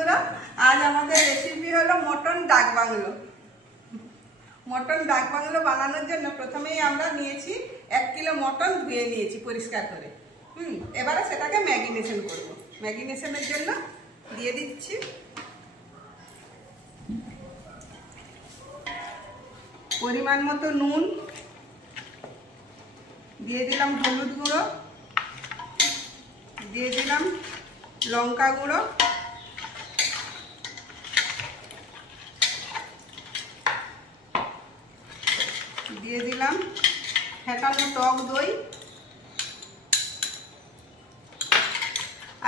বন্ধুরা, আজ আমাদের রেসিপি হলো মটন ডাক বাংলো। মটন ডাক বাংলো বানানোর জন্য প্রথমেই আমরা নিয়েছি 1 কিলো মটন, ধুয়ে নিয়েছি পরিষ্কার করে। এবারে সেটাকে ম্যারিনেশন করব। ম্যারিনেশনের জন্য দিয়ে দিচ্ছি পরিমাণ মতো নুন, দিয়ে দিলাম হলুদ গুঁড়ো, দিয়ে দিলাম লঙ্কা গুঁড়ো, দিয়ে দিলাম ফেটানো টক দই,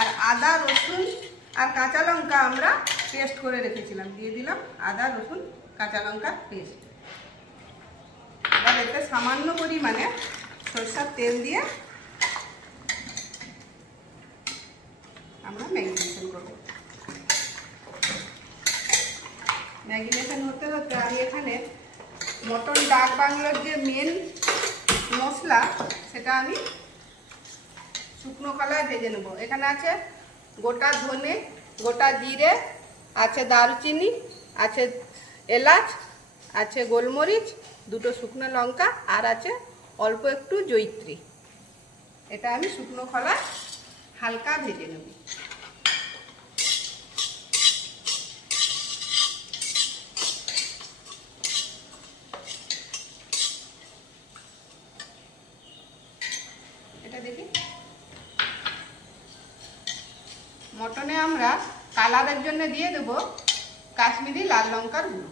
আর আদা রসুন আর কাঁচা লঙ্কা আমরা পেস্ট করে রেখেছিলাম, দিয়ে দিলাম আদা রসুন কাঁচা লঙ্কা পেস্ট। এবার এতে সামান্য পরিমাণে সরষের তেল দিয়ে আমরা ম্যারিনেশন করব। ম্যারিনেশন হতে হতে আমি এখানে মটন ডাক বাংলোর যে মেন মশলা সেটা আমি শুকনো কলায় ভেজে নেব। এখানে আছে গোটা ধনে, গোটা জিরে, আছে দারুচিনি, আছে এলাচ, আছে গোলমরিচ, 2টো শুকনো লঙ্কা, আর আছে অল্প একটু জয়িত্রী। এটা আমি শুকনো কলা হালকা ভেজে নেব। এটা দেখি মটনে আমরা কালারের জন্য দিয়ে দেব কাশ্মীরি লাল লঙ্কার গুঁড়ো।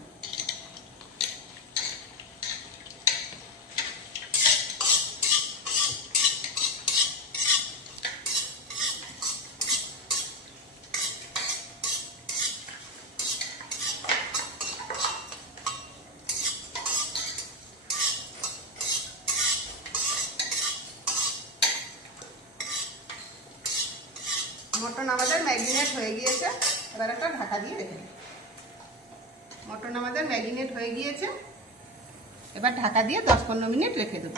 মটন আমাদের ম্যারিনেট হয়ে গিয়েছে, এবার একটা ঢাকা দিয়ে রেখে দেব। মটন আমাদের ম্যারিনেট হয়ে গিয়েছে, এবার ঢাকা দিয়ে 10-15 মিনিট রেখে দেব।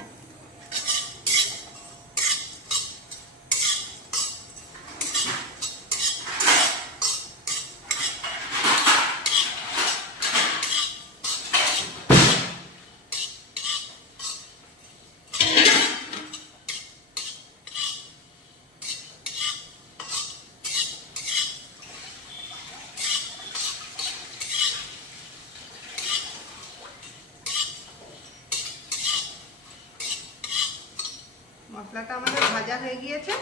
মশলাটা আমাদের ভাজা হয়ে গিয়েছে,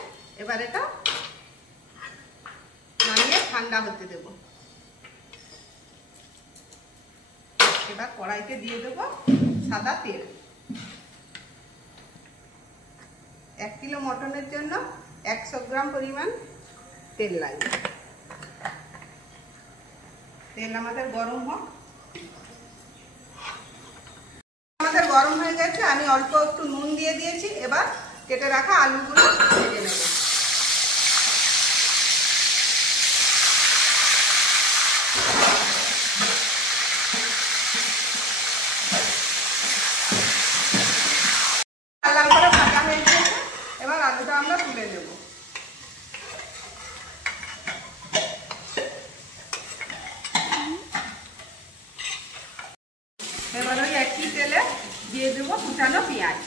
এবার এটা নামিয়ে ঠান্ডা হতে দেব। এবার কড়াইতে দিয়ে দেব সাদা তেল। 1 কিলো মটনের জন্য 100 গ্রাম পরিমাণ তেল লাগবে। তেল আমাদের গরম হোক। আমাদের গরম হয়ে গেছে, আমি অল্প একটু নুন দিয়ে দিয়েছি। এবার কেটে রাখা আলুগুলো ভেজে নেব। লাল করে ভাজা হয়ে গেছে, এবার আলুটা আমরা তুলে নেব। এবার ওই একই তেলে দিয়ে দেবো কুচানো পেঁয়াজ।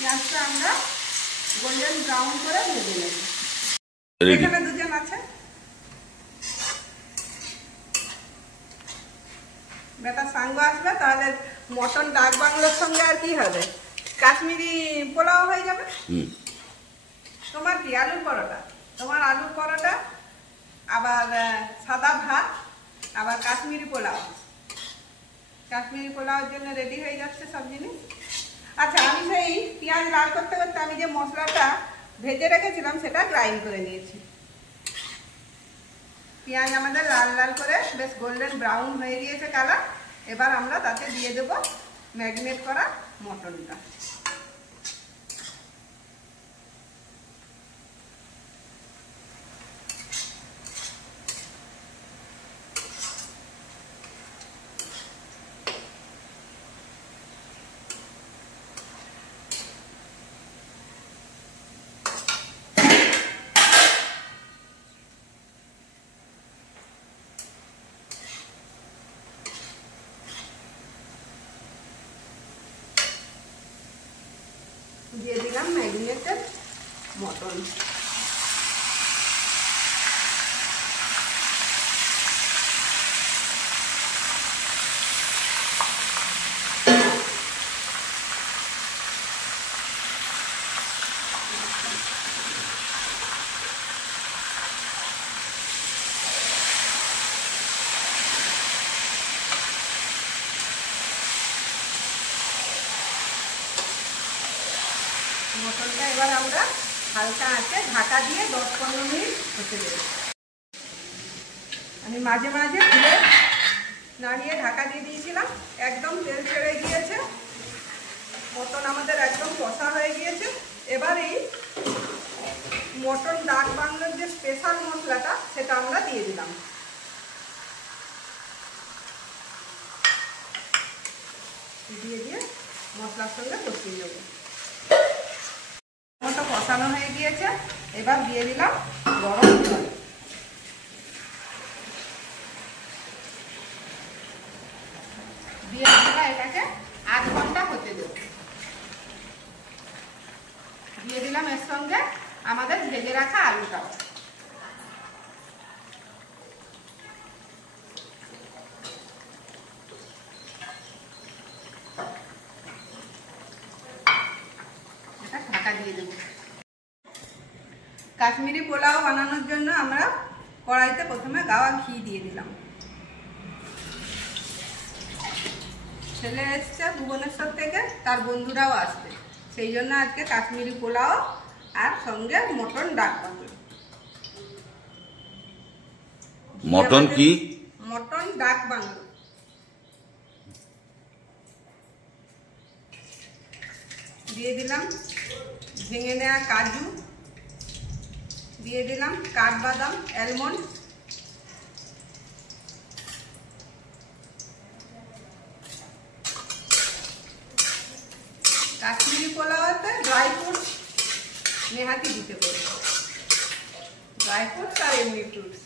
পেঁয়াজটা আমরা গোল্ডেন ব্রাউন করে ভেজে নেব। এখানে দুজন আছে, বেটা সাঙ্গ আসবে, তাহলে মটন ডাক বাংলোর সঙ্গে আর কি হবে, কাশ্মীরি পোলাও হয়ে যাবে। তোমার কি আলুর পরোটা, তোমার আলুর পরোটা, আবার সাদা ভাত, আবার কাশ্মীরি পোলাও। কাশ্মীরি পোলাওর জন্য রেডি হয়ে যাচ্ছে সব জিনিস। আচ্ছা, আমি সেই পেঁয়াজ লাল করতে করতে আমি যে মশলাটা ভেজে রেখেছিলাম সেটা গ্রাইন্ড করে নিয়েছি। পেঁয়াজ আমাদের লাল লাল করে বেশ গোল্ডেন ব্রাউন হয়ে গিয়েছে কালার। এবার আমরা তাতে দিয়ে দেব ম্যারিনেট করা মটনটা। দিয়ে দিলাম ম্যারিনেটেড মটন। মটনটা এবার আমরা হালকা আঁচে ঢাকা দিয়ে 10-15 মিনিট হতে দেব। আমি মাঝে মাঝে ঘুরে নাড়িয়ে ঢাকা দিয়ে দিয়েছিলাম, একদম তেল ছেড়ে গিয়েছে, মটন আমাদের একদম কষা হয়ে গিয়েছে। এবার এই মটন ডাক বাংলোর যে স্পেশাল মশলাটা সেটা আমরা দিয়ে দিলাম। দিয়ে দিয়ে মশলার সঙ্গে কষিয়ে নেব। মতো কষানো হয়ে গিয়েছে, এবার দিয়ে দিলাম গরম জল। দিয়ে আমরা এটাকে 8 ঘন্টা হতে দেব। দিয়ে দিলাম এর সঙ্গে আমাদের ভেজে রাখা আলুটাও। এটা ঢাকা দিয়ে দেব। কাশ্মীরি পোলাও বানানোর জন্য আমরা কড়াইতে প্রথমে গাওয়া ঘি দিয়ে দিলাম। ছেলে এসছে ভুবনেশ্বর থেকে, তার বন্ধুরাও আসবে, সেই জন্য আজকে কাশ্মীরি পোলাও আর সঙ্গে মটন ডাক বাংলো। মটন কি? মটন ডাক বাংলো। দিয়ে দিলাম ভেঙে নেওয়া কাজু, দিয়ে দিলাম কাঠবাদাম, অ্যালমন্ড, কাশ্মীরি পোলাওতে ড্রাই ফ্রুটস নেহাতি দিতে পারি, ড্রাই ফ্রুটস আর এমনি ফ্রুটস।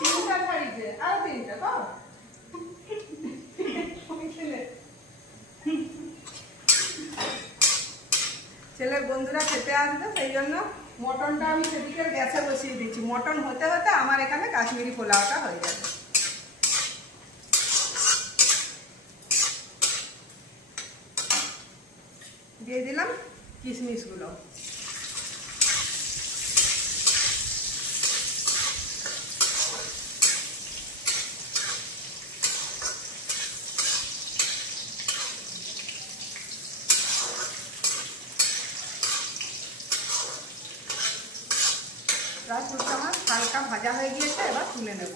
তিনটা শাড়িতে আর তিনটা তো ছেলের বন্ধুরা খেতে আসবে, সেই জন্য মটনটা আমি সেদিকে গ্যাসে বসিয়ে দিচ্ছি। মটন হতে হতে আমার এখানে কাশ্মীরি পোলাওটা হয়ে যাবে। দিয়ে দিলাম কিশমিশগুলো। ড্রাই ফ্রুটটা আমার হালকা ভাজা হয়ে গিয়েছে, এবার তুলে নেব।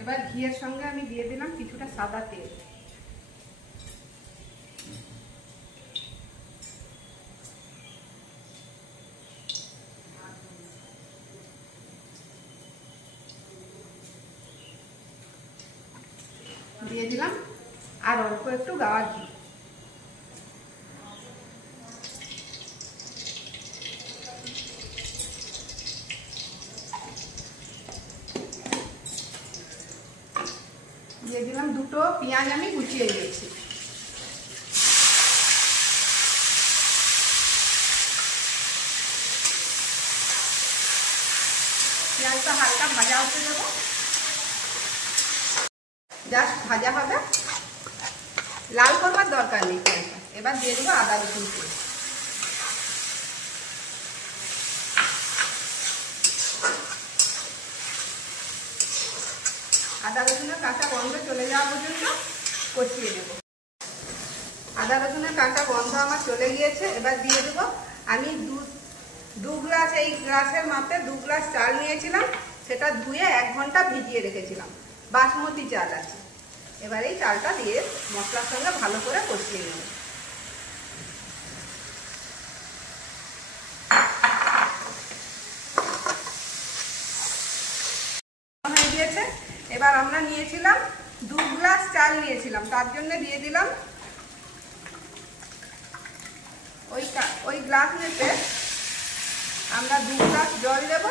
এবার ঘিয়ের সঙ্গে আমি দিয়ে দিলাম কিছুটা সাদা তেল। দিয়ে দিলাম আর অল্প একটু গাওয়া ঘি। দিয়ে দিলাম দুটো পেঁয়াজ আমি কুচিয়ে দিয়েছি। পেঁয়াজটা হালকা ভাজা হতে দেবো, জাস্ট ভাজা হবে, লাল করবার দরকার নেই পেঁয়াজটা। এবার দিয়ে দেবো আদা রসুন পেস্ট। আদা রসুনের কাঁচা গন্ধ চলে যাওয়া পর্যন্ত কষিয়ে দেবো। আদা রসুনের কাঁচা গন্ধ আমার চলে গিয়েছে, এবার দিয়ে দেবো আমি দু গ্লাস, এই গ্লাসের মাপে 2 গ্লাস চাল নিয়েছিলাম, সেটা ধুয়ে 1 ঘন্টা ভিজিয়ে রেখেছিলাম, বাসমতি চাল আছে। এবার এই চালটা দিয়ে মশলার সঙ্গে ভালো করে কষিয়ে নেব। হয়ে গিয়েছে। এবার আমরা নিয়েছিলাম 2 গ্লাস চাল নিয়েছিলাম, তার জন্য দিয়ে দিলাম ওই গ্লাস মেপে আমরা 2 গ্লাস জল দেব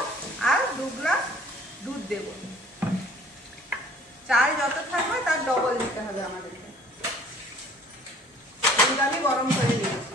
আর 2 গ্লাস দুধ দেব। চাল যত থাকবে তার ডবল দিতে হবে আমাদেরকে। দুধ আমি গরম করে নিয়েছি।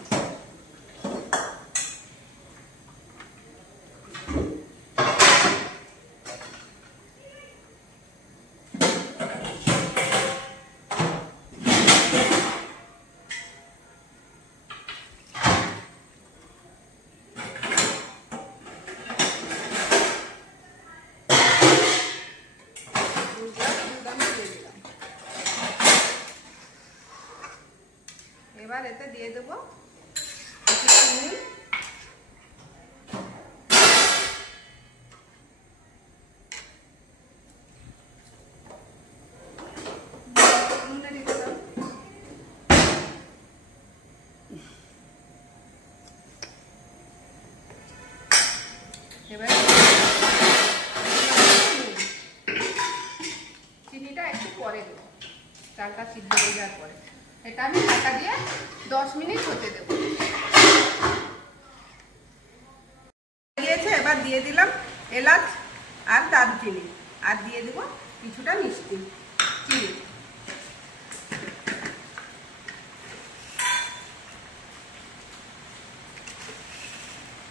এবার এতে দিয়ে দেবো নুন, এবার চিনিটা একটু পরে দেবো, চালটা সিদ্ধ হয়ে যাওয়ার পরে। এটা আমি ঢাকা দিয়ে 10 মিনিট হতে দেব। এবার দিয়ে দিলাম এলাচ আর দারচিনি, আর দিয়ে দেব কিছুটা মিষ্টি চিনি।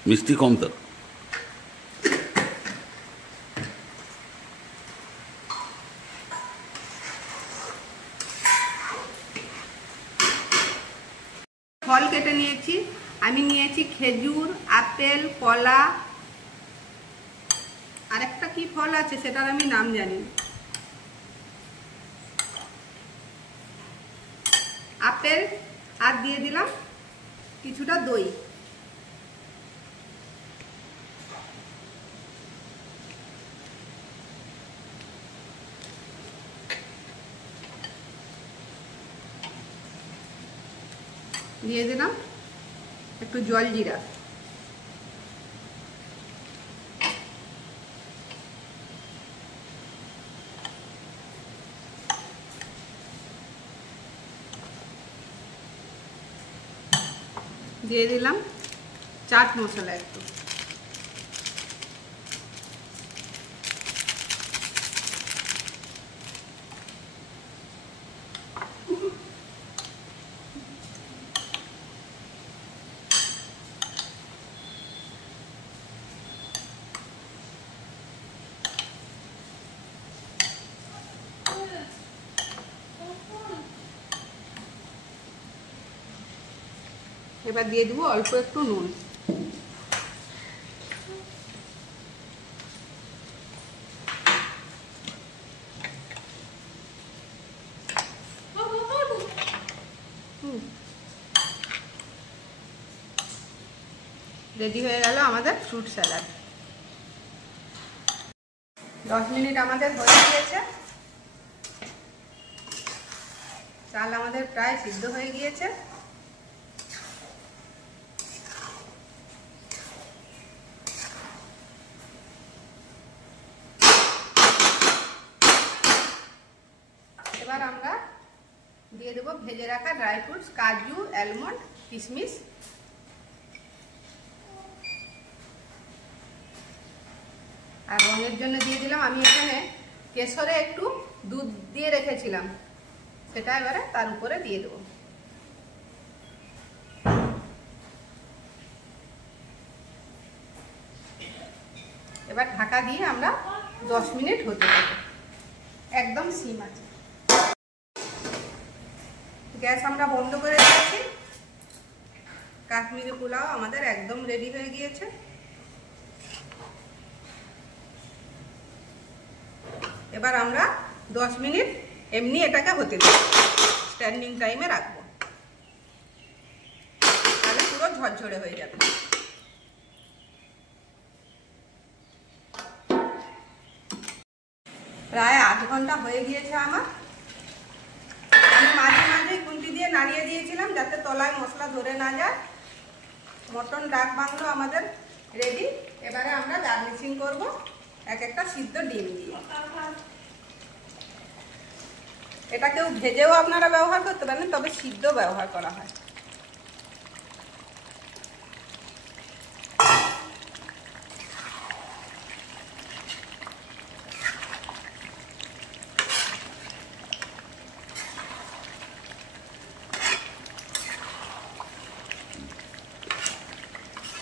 মিষ্টি কম তো? ফল কেটে নিয়েছি, আমি নিয়েছি খেজুর, আপেল, কলা, আরেকটা কি ফল আছে সেটার আমি নাম জানি। আপেল আর দিয়ে দিলাম কিছুটা দই। দিয়ে দিলাম একটু জল জিরা। দিয়ে দিলাম চাট মশলা একটু। এবার দিয়ে দেবো অল্প একটু নুন। রেডি হয়ে গেল আমাদের ফ্রুট স্যালাড। 10 মিনিট আমাদের হয়ে গিয়েছে, চাল আমাদের প্রায় সিদ্ধ হয়ে গিয়েছে। এবার আমরা দিয়ে দেবো ভেজে রাখা ড্রাই ফ্রুটস, কাজু, আলমন্ড, কিশমিশ। আর রঙের জন্য দিয়ে দিলাম আমি এখানে কেশরে একটু দুধ দিয়ে রেখেছিলাম, সেটা এবারে তার উপরে দিয়ে দেবো। এবার ঢাকা দিয়ে আমরা 10 মিনিট হতে দেবো, একদম সিম আছে। গ্যাস আমরা বন্ধ করে দিয়েছি। কাশ্মীরি পোলাও আমাদের একদম রেডি হয়ে গিয়েছে। এবার আমরা 10 মিনিট এমনি এটাকে হতে দেব, স্ট্যান্ডিং টাইমে রাখবো, তাহলে পুরো ঝরঝরে হয়ে যাবে। প্রায় 8 ঘন্টা হয়ে গিয়েছে আমার। আমি মাঝে মাঝে খুন্তি দিয়ে নাড়িয়ে দিয়েছিলাম যাতে তলায় মশলা ধরে না যায়। মটন ডাক বাংলো আমাদের রেডি। এবারে আমরা গার্নিশিং করব এক একটা সিদ্ধ ডিম দিয়ে। এটা কেউ ভেজেও আপনারা ব্যবহার করতে পারেন, তবে সিদ্ধ ব্যবহার করা হয়।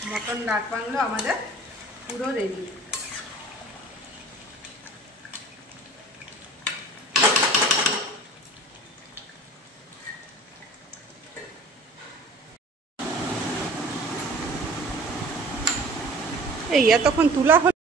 মটন ডাক বাংলো আমাদের পুরো রেডি। এই এতক্ষণ তুলা হলো।